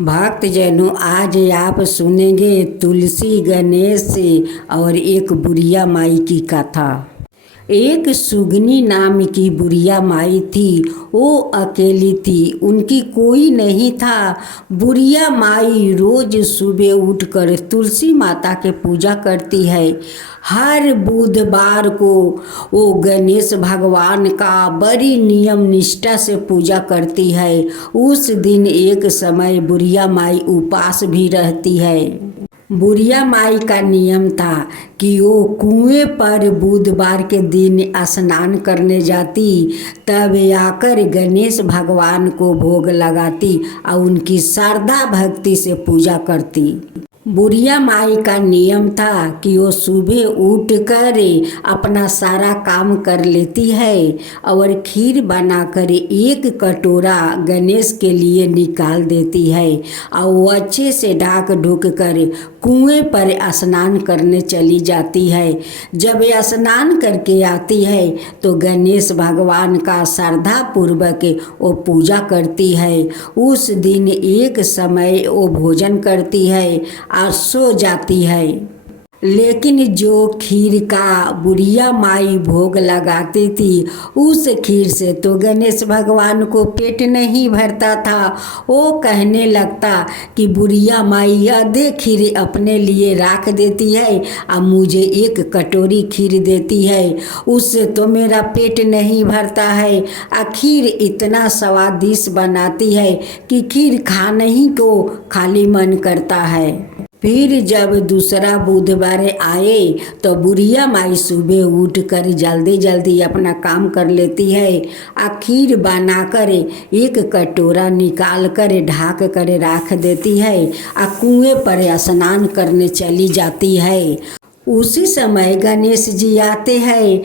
भक्तजनों, आज आप सुनेंगे तुलसी, गणेश और एक बुढ़िया माई की कथा। एक सुगनी नाम की बुढ़िया माई थी। वो अकेली थी, उनकी कोई नहीं था। बुढ़िया माई रोज सुबह उठकर तुलसी माता के पूजा करती है। हर बुधवार को वो गणेश भगवान का बड़ी नियम निष्ठा से पूजा करती है। उस दिन एक समय बुढ़िया माई उपास भी रहती है। बुढ़िया माई का नियम था कि वो कुएं पर बुधवार के दिन स्नान करने जाती, तब आकर गणेश भगवान को भोग लगाती और उनकी श्रद्धा भक्ति से पूजा करती। बुढ़िया माई का नियम था कि वो सुबह उठकर अपना सारा काम कर लेती है और खीर बनाकर एक कटोरा गणेश के लिए निकाल देती है और वो अच्छे से ढाक ढूक कर कुएं पर स्नान करने चली जाती है। जब स्नान करके आती है तो गणेश भगवान का श्रद्धा पूर्वक वो पूजा करती है। उस दिन एक समय वो भोजन करती है और सो जाती है। लेकिन जो खीर का बुढ़िया माई भोग लगाती थी, उस खीर से तो गणेश भगवान को पेट नहीं भरता था। वो कहने लगता कि बुढ़िया माई आधे खीर अपने लिए रख देती है और मुझे एक कटोरी खीर देती है, उससे तो मेरा पेट नहीं भरता है। खीर इतना स्वादिष्ट बनाती है कि खीर खाने ही को खाली मन करता है। फिर जब दूसरा बुधवार आए तो बुढ़िया माई सुबह उठकर जल्दी जल्दी अपना काम कर लेती है। खीर बनाकर एक कटोरा निकाल कर ढाक कर रख देती है। कुएं पर स्नान करने चली जाती है। उसी समय गणेश जी आते हैं।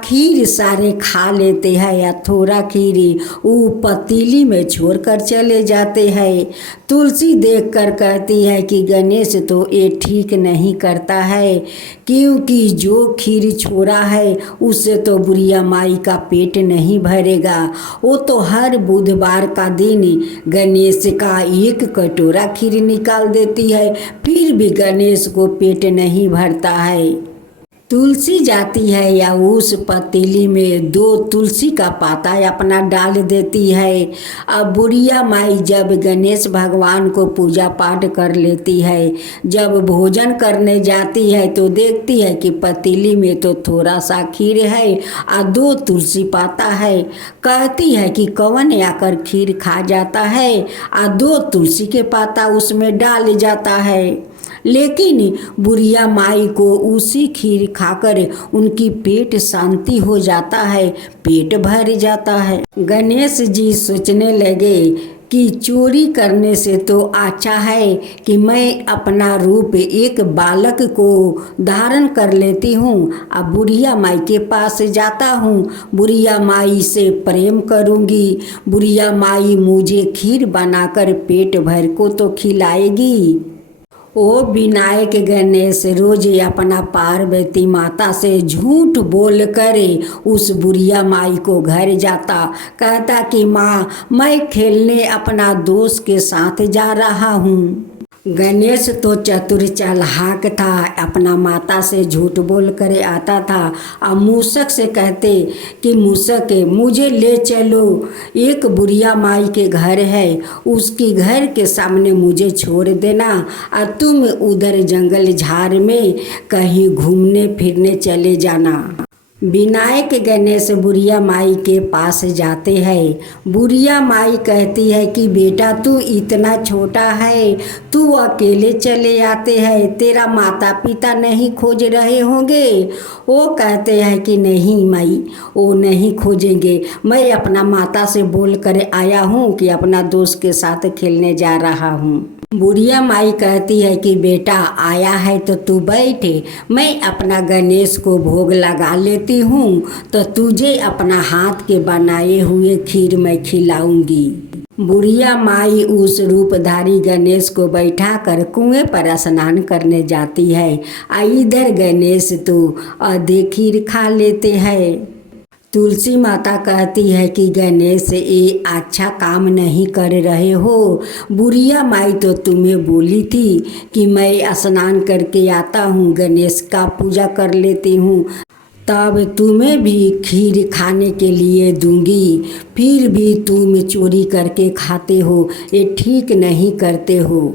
खीर सारे खा लेते हैं या थोड़ा खीर वो पतीली में छोड़कर चले जाते हैं। तुलसी देखकर कहती है कि गणेश तो ये ठीक नहीं करता है, क्योंकि जो खीर छोड़ा है उससे तो बुढ़िया माई का पेट नहीं भरेगा। वो तो हर बुधवार का दिन गणेश का एक कटोरा खीर निकाल देती है, फिर भी गणेश को पेट नहीं भरता है। तुलसी जाती है या उस पतीली में 2 तुलसी का पाता अपना डाल देती है। अब बुढ़िया माई जब गणेश भगवान को पूजा पाठ कर लेती है, जब भोजन करने जाती है तो देखती है कि पतीली में तो थोड़ा सा खीर है और 2 तुलसी पाता है। कहती है कि कौन आकर खीर खा जाता है और 2 तुलसी के पाता उसमें डाल जाता है। लेकिन बुढ़िया माई को उसी खीर खाकर उनकी पेट शांति हो जाता है, पेट भर जाता है। गणेश जी सोचने लगे कि चोरी करने से तो अच्छा है कि मैं अपना रूप एक बालक को धारण कर लेती हूँ। अब बुढ़िया माई के पास जाता हूँ, बुढ़िया माई से प्रेम करूँगी, बुढ़िया माई मुझे खीर बनाकर पेट भर को तो खिलाएगी। ओ विनायक गणेश रोज अपना पार्वती माता से झूठ बोल कर उस बुढ़िया माई को घर जाता। कहता कि माँ, मैं खेलने अपना दोस्त के साथ जा रहा हूँ। गणेश तो चतुर चालाक था, अपना माता से झूठ बोल कर आता था। अब मूषक से कहते कि मूषक मुझे ले चलो, एक बुढ़िया माई के घर है, उसके घर के सामने मुझे छोड़ देना और तुम उधर जंगल झाड़ में कहीं घूमने फिरने चले जाना। विनायक गणेश बुढ़िया माई के पास जाते हैं। बुढ़िया माई कहती है कि बेटा तू इतना छोटा है, तू अकेले चले आते हैं, तेरा माता पिता नहीं खोज रहे होंगे। वो कहते हैं कि नहीं माई, वो नहीं खोजेंगे, मैं अपना माता से बोल कर आया हूँ कि अपना दोस्त के साथ खेलने जा रहा हूँ। बुढ़िया माई कहती है कि बेटा आया है तो तू बैठे, मैं अपना गणेश को भोग लगा लेती हूँ, तो तुझे अपना हाथ के बनाए हुए खीर मैं खिलाऊंगी। बुढ़िया माई उस रूपधारी गणेश को बैठा कर कुएं पर स्नान करने जाती है। इधर गणेश तो आधे खीर खा लेते हैं। तुलसी माता कहती है कि गणेश ये अच्छा काम नहीं कर रहे हो। बुढ़िया माई तो तुम्हें बोली थी कि मैं स्नान करके आता हूँ, गणेश का पूजा कर लेती हूँ, तब तुम्हें भी खीर खाने के लिए दूंगी, फिर भी तुम चोरी करके खाते हो, ये ठीक नहीं करते हो।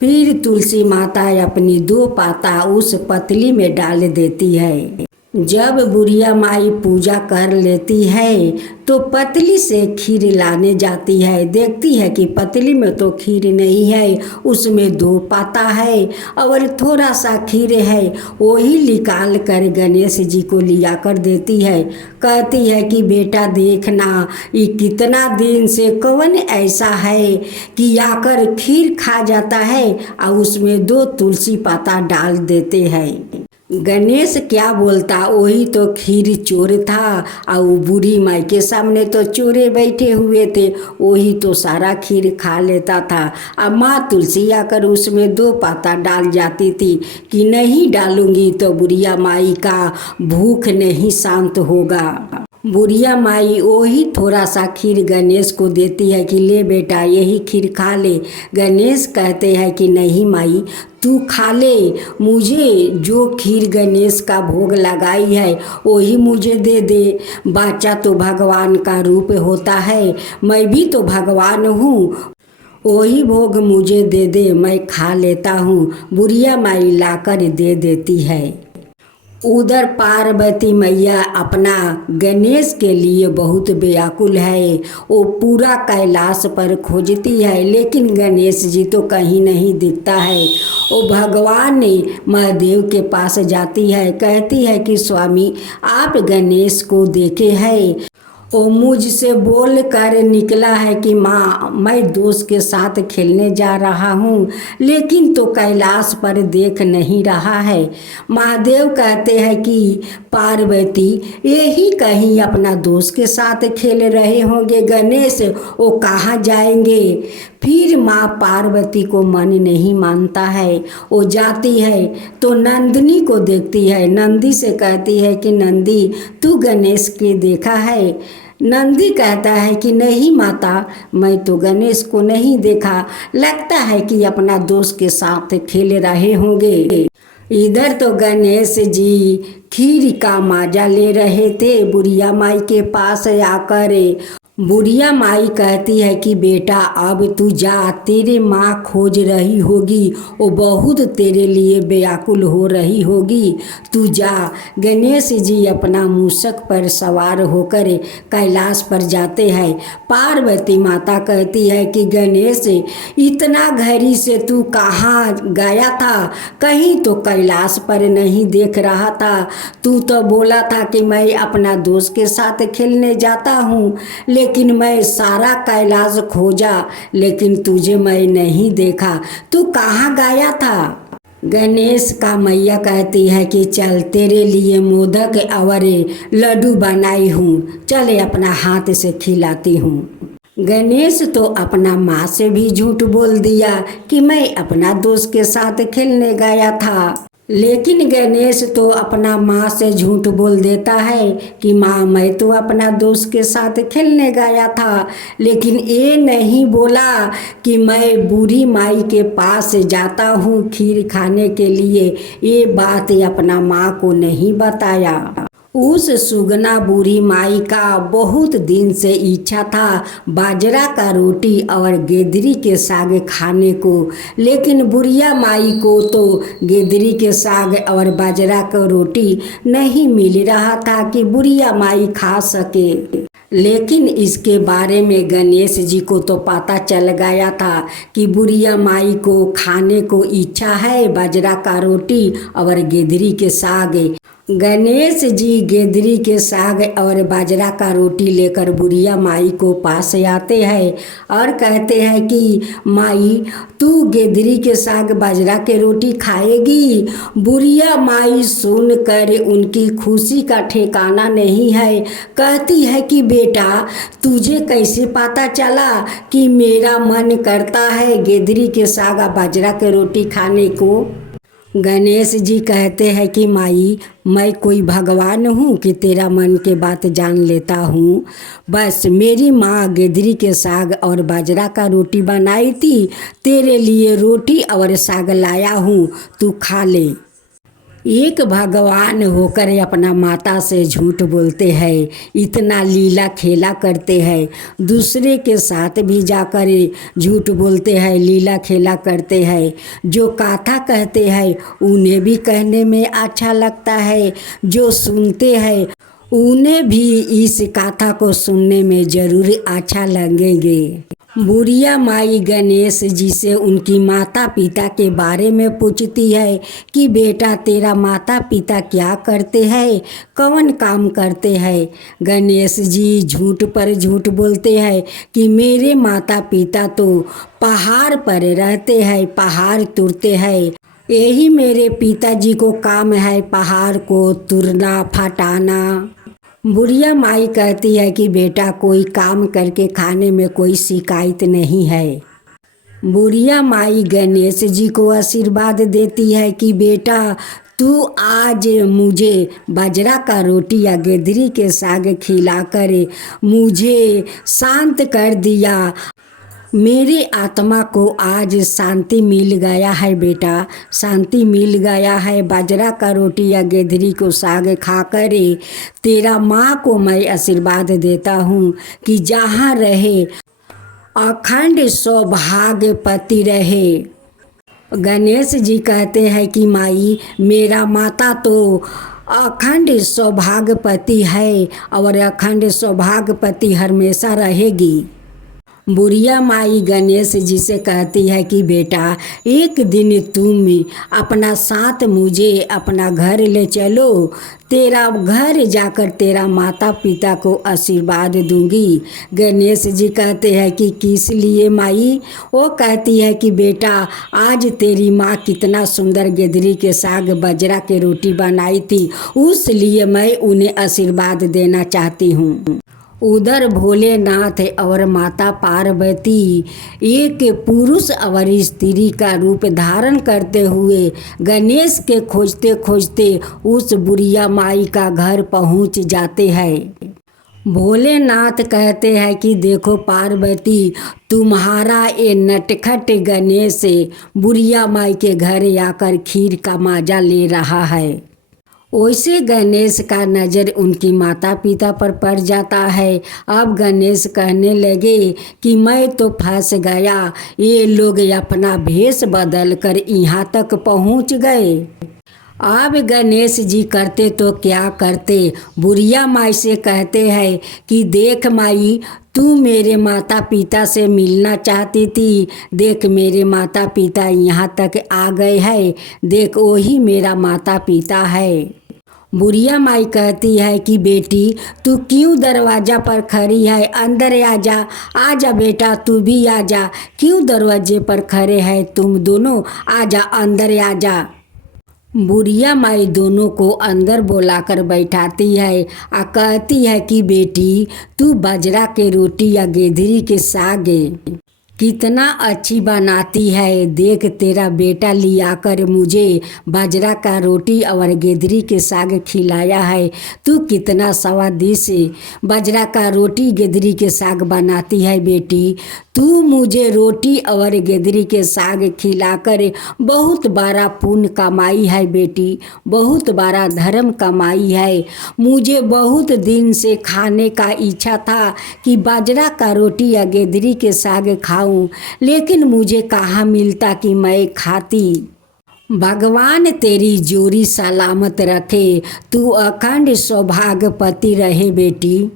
फिर तुलसी माता अपनी 2 पाता उस पतली में डाल देती है। जब बुढ़िया माई पूजा कर लेती है तो पतली से खीर लाने जाती है। देखती है कि पतली में तो खीर नहीं है, उसमें 2 पाता है और थोड़ा सा खीर है। वही निकाल कर गणेश जी को लिया कर देती है। कहती है कि बेटा देखना, ये कितना दिन से कौन ऐसा है कि आकर खीर खा जाता है और उसमें 2 तुलसी पाता डाल देते हैं। गणेश क्या बोलता, वही तो खीर चोर था और बूढ़ी माई के सामने तो चोरे बैठे हुए थे, वही तो सारा खीर खा लेता था। अब माँ तुलसी आकर उसमें 2 पाता डाल जाती थी कि नहीं डालूंगी तो बुढ़िया माई का भूख नहीं शांत होगा। बुढ़िया माई वही थोड़ा सा खीर गणेश को देती है कि ले बेटा यही खीर खा ले। गणेश कहते हैं कि नहीं माई तू खा ले, मुझे जो खीर गणेश का भोग लगाई है वही मुझे दे दे। बच्चा तो भगवान का रूप होता है, मैं भी तो भगवान हूँ, वही भोग मुझे दे दे, मैं खा लेता हूँ। बुढ़िया माई लाकर दे देती है। उधर पार्वती मैया अपना गणेश के लिए बहुत व्याकुल है। वो पूरा कैलाश पर खोजती है लेकिन गणेश जी तो कहीं नहीं दिखता है। वो भगवान महादेव के पास जाती है, कहती है कि स्वामी आप गणेश को देखे हैं, वो मुझसे बोल कर निकला है कि माँ मैं दोस्त के साथ खेलने जा रहा हूँ, लेकिन तो कैलाश पर देख नहीं रहा है। महादेव कहते हैं कि पार्वती यही कहीं अपना दोस्त के साथ खेल रहे होंगे, गणेश वो कहाँ जाएंगे। फिर माँ पार्वती को मन नहीं मानता है, वो जाती है तो नंदिनी को देखती है। नंदी से कहती है कि नंदी तू गणेश के देखा है। नंदी कहता है कि नहीं माता मैं तो गणेश को नहीं देखा, लगता है कि अपना दोस्त के साथ खेल रहे होंगे। इधर तो गणेश जी खीर का माजा ले रहे थे बुढ़िया माई के पास आकर। बुढ़िया माई कहती है कि बेटा अब तू जा, तेरे माँ खोज रही होगी, वो बहुत तेरे लिए व्याकुल हो रही होगी, तू जा। गणेश जी अपना मूषक पर सवार होकर कैलाश पर जाते हैं। पार्वती माता कहती है कि गणेश इतना घड़ी से तू कहाँ गया था, कहीं तो कैलाश पर नहीं देख रहा था। तू तो बोला था कि मैं अपना दोस्त के साथ खेलने जाता हूँ, लेकिन मैं सारा कैलाश खोजा लेकिन तुझे मैं नहीं देखा, तू कहाँ गया था। गणेश का मैया कहती है कि चल तेरे लिए मोदक और लड्डू बनाई हूँ, चले अपना हाथ से खिलाती हूँ। गणेश तो अपना माँ से भी झूठ बोल दिया कि मैं अपना दोस्त के साथ खेलने गया था, लेकिन गणेश तो अपना माँ से झूठ बोल देता है कि माँ मैं तो अपना दोस्त के साथ खेलने गया था, लेकिन ये नहीं बोला कि मैं बूढ़ी माई के पास जाता हूँ खीर खाने के लिए। ये बात अपना माँ को नहीं बताया। उस सुगना बूढ़ी माई का बहुत दिन से इच्छा था बाजरा का रोटी और गेदरी के साग खाने को, लेकिन बुढ़िया माई को तो गेदरी के साग और बाजरा का रोटी नहीं मिल रहा था कि बुढ़िया माई खा सके। लेकिन इसके बारे में गणेश जी को तो पता चल गया था कि बुढ़िया माई को खाने को इच्छा है बाजरा का रोटी और गेदरी के साग। गणेश जी गेदरी के साग और बाजरा का रोटी लेकर बुढ़िया माई को पास आते हैं और कहते हैं कि माई तू गेदरी के साग बाजरा के रोटी खाएगी। बुढ़िया माई सुनकर उनकी खुशी का ठिकाना नहीं है। कहती है कि बेटा तुझे कैसे पता चला कि मेरा मन करता है गेदरी के साग और बाजरा के रोटी खाने को। गणेश जी कहते हैं कि माई, मैं कोई भगवान हूँ कि तेरा मन के बात जान लेता हूँ। बस मेरी माँ गेदरी के साग और बाजरा का रोटी बनाई थी, तेरे लिए रोटी और साग लाया हूँ, तू खा ले। एक भगवान होकर अपना माता से झूठ बोलते हैं, इतना लीला खेला करते हैं, दूसरे के साथ भी जाकर झूठ बोलते हैं, लीला खेला करते हैं। जो कथा कहते हैं उन्हें भी कहने में अच्छा लगता है, जो सुनते हैं उन्हें भी इस कथा को सुनने में ज़रूर अच्छा लगेंगे। बुढ़िया माई गणेश जी से उनकी माता पिता के बारे में पूछती है कि बेटा तेरा माता पिता क्या करते हैं, कौन काम करते हैं। गणेश जी झूठ पर झूठ बोलते हैं कि मेरे माता पिता तो पहाड़ पर रहते हैं, पहाड़ तुरते हैं, यही मेरे पिताजी को काम है, पहाड़ को तुरना फटाना। बुढ़िया माई कहती है कि बेटा कोई काम करके खाने में कोई शिकायत नहीं है। बुढ़िया माई गणेश जी को आशीर्वाद देती है कि बेटा तू आज मुझे बाजरा का रोटी या गेदरी के साग खिलाकर मुझे शांत कर दिया। मेरी आत्मा को आज शांति मिल गया है बेटा, शांति मिल गया है। बाजरा का रोटी या गेदरी को साग खाकर तेरा माँ को मैं आशीर्वाद देता हूँ कि जहाँ रहे अखंड सौभाग्यपति रहे। गणेश जी कहते हैं कि माई मेरा माता तो अखंड सौभाग्यपति है और अखंड सौभाग्यपति हमेशा रहेगी। बुढ़िया माई गणेश जी से कहती है कि बेटा एक दिन तुम अपना साथ मुझे अपना घर ले चलो, तेरा घर जाकर तेरा माता पिता को आशीर्वाद दूंगी। गणेश जी कहते हैं कि किस लिए माई। वो कहती है कि बेटा आज तेरी माँ कितना सुंदर गेदरी के साग बाजरा के रोटी बनाई थी, उस लिए मैं उन्हें आशीर्वाद देना चाहती हूँ। उधर भोलेनाथ और माता पार्वती एक पुरुष और स्त्री का रूप धारण करते हुए गणेश के खोजते खोजते उस बुढ़िया माई का घर पहुंच जाते हैं। भोलेनाथ कहते हैं कि देखो पार्वती, तुम्हारा ये नटखट गणेश बुढ़िया माई के घर आकर खीर का माजा ले रहा है। वैसे गणेश का नज़र उनकी माता पिता पर पड़ जाता है। अब गणेश कहने लगे कि मैं तो फंस गया, ये लोग अपना भेष बदल कर यहाँ तक पहुँच गए। अब गणेश जी करते तो क्या करते, बुढ़िया माई से कहते हैं कि देख माई, तू मेरे माता पिता से मिलना चाहती थी, देख मेरे माता पिता यहाँ तक आ गए हैं, देख वही मेरा माता पिता है। बुढ़िया माई कहती है कि बेटी तू क्यों दरवाज़ा पर खड़ी है, अंदर आ जा बेटा, तू भी आ जा, क्यों दरवाजे पर खड़े हैं तुम दोनों, आ जा अंदर आ जा। बुढ़िया माई दोनों को अंदर बुलाकर बैठाती है और कहती है कि बेटी तू बाजरा के रोटी या गेदरी के साग कितना अच्छी बनाती है, देख तेरा बेटा लिया कर मुझे बाजरा का रोटी और गेदरी के साग खिलाया है, तू कितना स्वादिष्ट बाजरा का रोटी गेदरी के साग बनाती है बेटी, तू मुझे रोटी और गेदरी के साग खिलाकर बहुत बड़ा पुण्य कमाई है बेटी, बहुत बड़ा धर्म कमाई है। मुझे बहुत दिन से खाने का इच्छा था कि बाजरा का रोटी या गेदरी के साग खाऊं, लेकिन मुझे कहाँ मिलता कि मैं खाती। भगवान तेरी जोड़ी सलामत रखे, तू अखंड सौभाग्यपति रहे बेटी।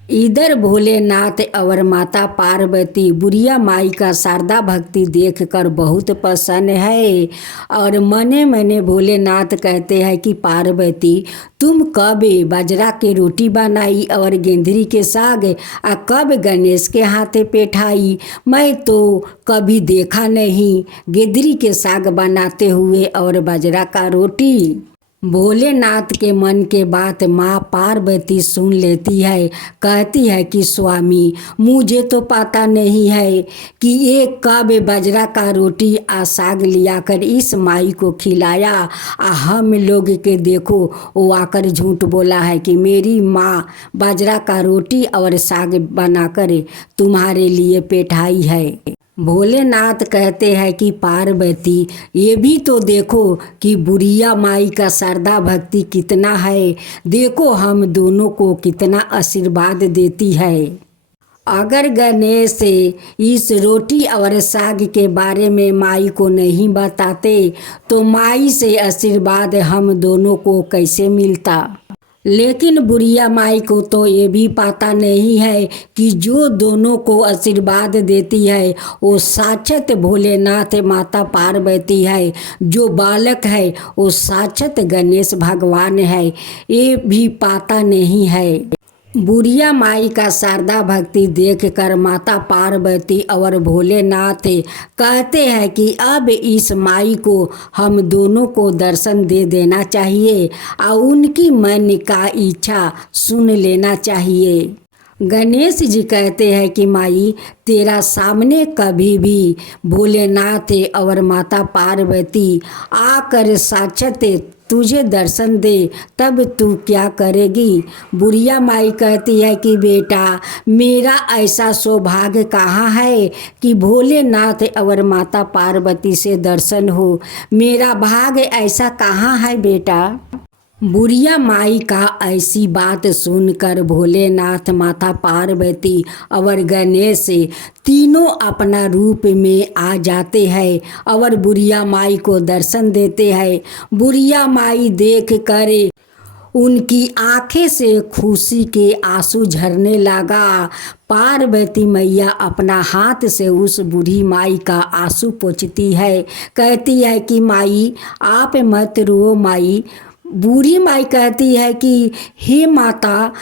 इधर भोलेनाथ और माता पार्वती बुढ़िया माई का शारदा भक्ति देखकर बहुत प्रसन्न है और मने मने भोलेनाथ कहते हैं कि पार्वती तुम कब बाजरा के रोटी बनाई और गेंदरी के साग और कब गणेश के हाथे पेठाई, मैं तो कभी देखा नहीं गेंदरी के साग बनाते हुए और बाजरा का रोटी। भोलेनाथ के मन के बात माँ पार्वती सुन लेती है। कहती है कि स्वामी, मुझे तो पता नहीं है कि ये कब बाजरा का रोटी साग लिया कर इस माई को खिलाया। हम लोग के देखो वो आकर झूठ बोला है कि मेरी माँ बाजरा का रोटी और साग बनाकर तुम्हारे लिए पेठाई है। भोलेनाथ कहते हैं कि पार्वती, ये भी तो देखो कि बुढ़िया माई का श्रद्धा भक्ति कितना है। देखो हम दोनों को कितना आशीर्वाद देती है। अगर गणेश इस रोटी और साग के बारे में माई को नहीं बताते तो माई से आशीर्वाद हम दोनों को कैसे मिलता। लेकिन बुढ़िया माई को तो ये भी पता नहीं है कि जो दोनों को आशीर्वाद देती है वो साक्षात भोलेनाथ माता पार्वती है, जो बालक है वो साक्षात गणेश भगवान है, ये भी पता नहीं है। बुढ़िया माई का श्रद्धा भक्ति देखकर माता पार्वती और भोलेनाथ कहते हैं कि अब इस माई को हम दोनों को दर्शन दे देना चाहिए और उनकी मन का इच्छा सुन लेना चाहिए। गणेश जी कहते हैं कि माई, तेरा सामने कभी भी भोलेनाथ और माता पार्वती आकर साक्षात तुझे दर्शन दे तब तू क्या करेगी। बुढ़िया माई कहती है कि बेटा, मेरा ऐसा सौभाग्य कहाँ है कि भोलेनाथ और माता पार्वती से दर्शन हो। मेरा भाग्य ऐसा कहाँ है बेटा। बुढ़िया माई का ऐसी बात सुनकर भोलेनाथ, माता पार्वती और गणेश तीनों अपना रूप में आ जाते हैं और बुढ़िया माई को दर्शन देते हैं। बुढ़िया माई देख कर उनकी आंखें से खुशी के आंसू झरने लगा। पार्वती मैया अपना हाथ से उस बूढ़ी माई का आंसू पोंछती है। कहती है कि माई, आप मत रो माई। बूढ़ी माई कहती है कि हे माता,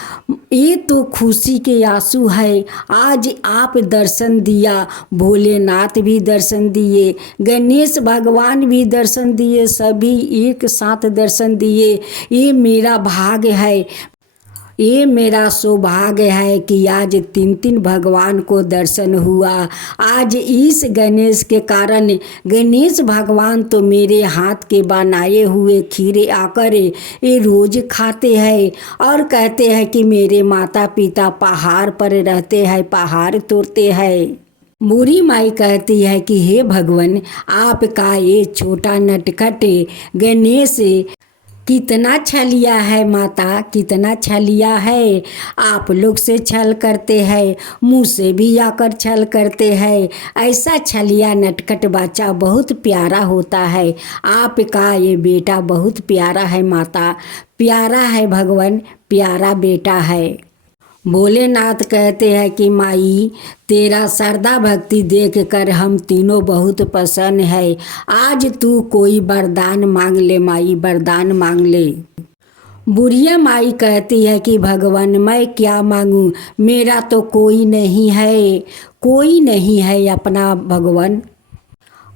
ये तो खुशी के आंसू है। आज आप दर्शन दिया, भोलेनाथ भी दर्शन दिए, गणेश भगवान भी दर्शन दिए, सभी एक साथ दर्शन दिए। ये मेरा भाग्य है, ये मेरा सौभाग्य है कि आज तीन तीन भगवान को दर्शन हुआ। आज इस गणेश के कारण गणेश भगवान तो मेरे हाथ के बनाए हुए खीरे आकर ये रोज खाते हैं और कहते हैं कि मेरे माता पिता पहाड़ पर रहते हैं, पहाड़ तोड़ते हैं। बूढ़ी माई कहती है कि हे भगवान, आपका ये छोटा नटखट गणेश कितना छलिया है माता, कितना छलिया है। आप लोग से छल करते हैं, मुँह से भी आकर छल करते हैं। ऐसा छलिया नटखट बच्चा बहुत प्यारा होता है। आपका ये बेटा बहुत प्यारा है माता, प्यारा है भगवान, प्यारा बेटा है। भोलेनाथ कहते हैं कि माई, तेरा श्रद्धा भक्ति देखकर हम तीनों बहुत प्रसन्न है। आज तू कोई वरदान मांग ले माई, वरदान मांग ले। बुढ़िया माई कहती है कि भगवान, मैं क्या मांगूं, मेरा तो कोई नहीं है, कोई नहीं है अपना भगवान।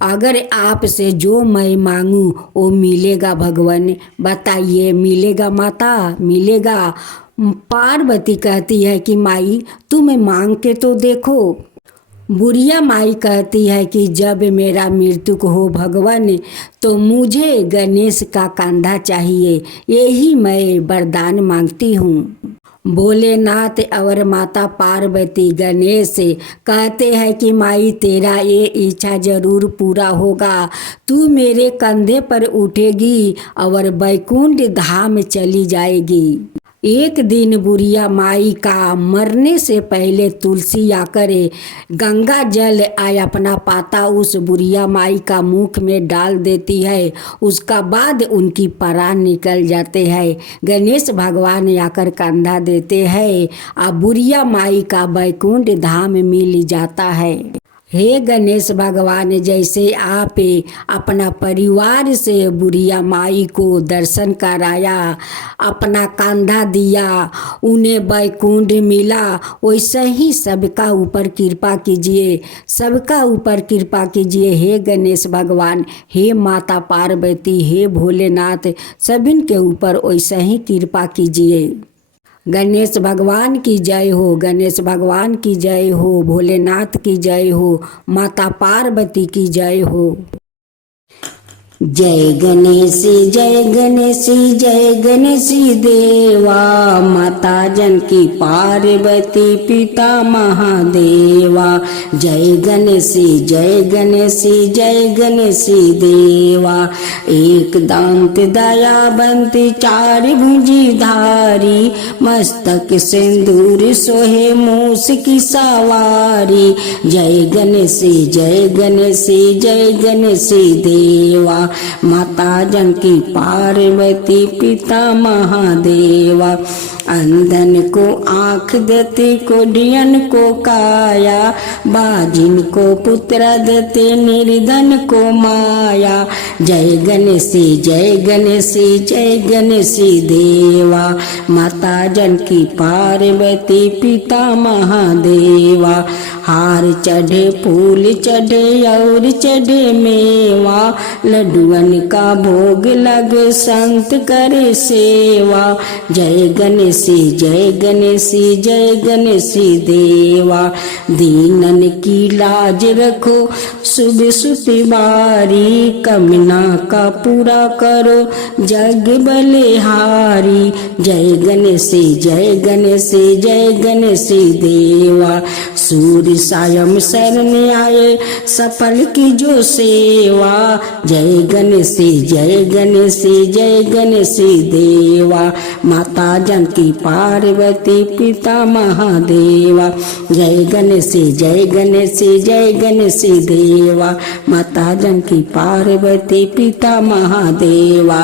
अगर आपसे जो मैं मांगूं वो मिलेगा भगवान, बताइए मिलेगा माता, मिलेगा। पार्वती कहती है कि माई, तुम मांग के तो देखो। बुढ़िया माई कहती है कि जब मेरा मृत्यु हो भगवान तो मुझे गणेश का कंधा चाहिए, यही मैं वरदान मांगती हूँ। भोलेनाथ और माता पार्वती गणेश कहते हैं कि माई, तेरा ये इच्छा जरूर पूरा होगा। तू मेरे कंधे पर उठेगी और वैकुंठ धाम चली जाएगी। एक दिन बुढ़िया माई का मरने से पहले तुलसी आकर गंगा जल अपना पाता उस बुढ़िया माई का मुख में डाल देती है। उसका बाद उनकी प्राण निकल जाते हैं। गणेश भगवान आकर कंधा देते हैं और बुढ़िया माई का वैकुंठ धाम मिल जाता है। हे गणेश भगवान, जैसे आप अपना परिवार से बुढ़िया माई को दर्शन कराया, अपना कंधा दिया, उन्हें वैकुंठ मिला, वैसे ही सबका ऊपर कृपा कीजिए, सबका ऊपर कृपा कीजिए। हे गणेश भगवान, हे माता पार्वती, हे भोलेनाथ, सभी के ऊपर वैसे ही कृपा कीजिए। गणेश भगवान की जय हो, गणेश भगवान की जय हो, भोलेनाथ की जय हो, माता पार्वती की जय हो। जय गणेश जय गणेश जय गणेश देवा, माता जानकी पार्वती पिता महादेवा। जय गणेश जय गणेश जय गणेश देवा, एक दांत दयावंत चार भुजी धारी, मस्तक सिंदूर सोहे मूस की सवारी। जय गणेश जय गणेश जय गणेश देवा, माता जानकी पार्वती पिता महादेवा। अंधन को आँख देते, कोढ़ियन को काया, बाजिन को पुत्र देते, निर्धन को माया। जय गणेश जय गणेश जय गणेश देवा, माता जानकी पार्वती पिता महादेवा। हार चढ़े फूल चढ़े और चढ़े मेवा, लड्डुअन का भोग लगे संत करे सेवा। जय गणेश जय गणेश जय गणेश देवा, दीनन की लाज रखो सुबह सुतिवारी, कमना का पूरा करो जग बलिहारी। जय गणेश जय गणेश जय गणेश देवा, सूर्य सायं शरण आए सफल की जो सेवा। जय गणेश जय गणेश जय गणेश देवा, माता जानकी पार्वती पिता महादेवा। जय गणेश जय गणेश जय गणेश देवा, माता जानकी पार्वती पिता महादेवा।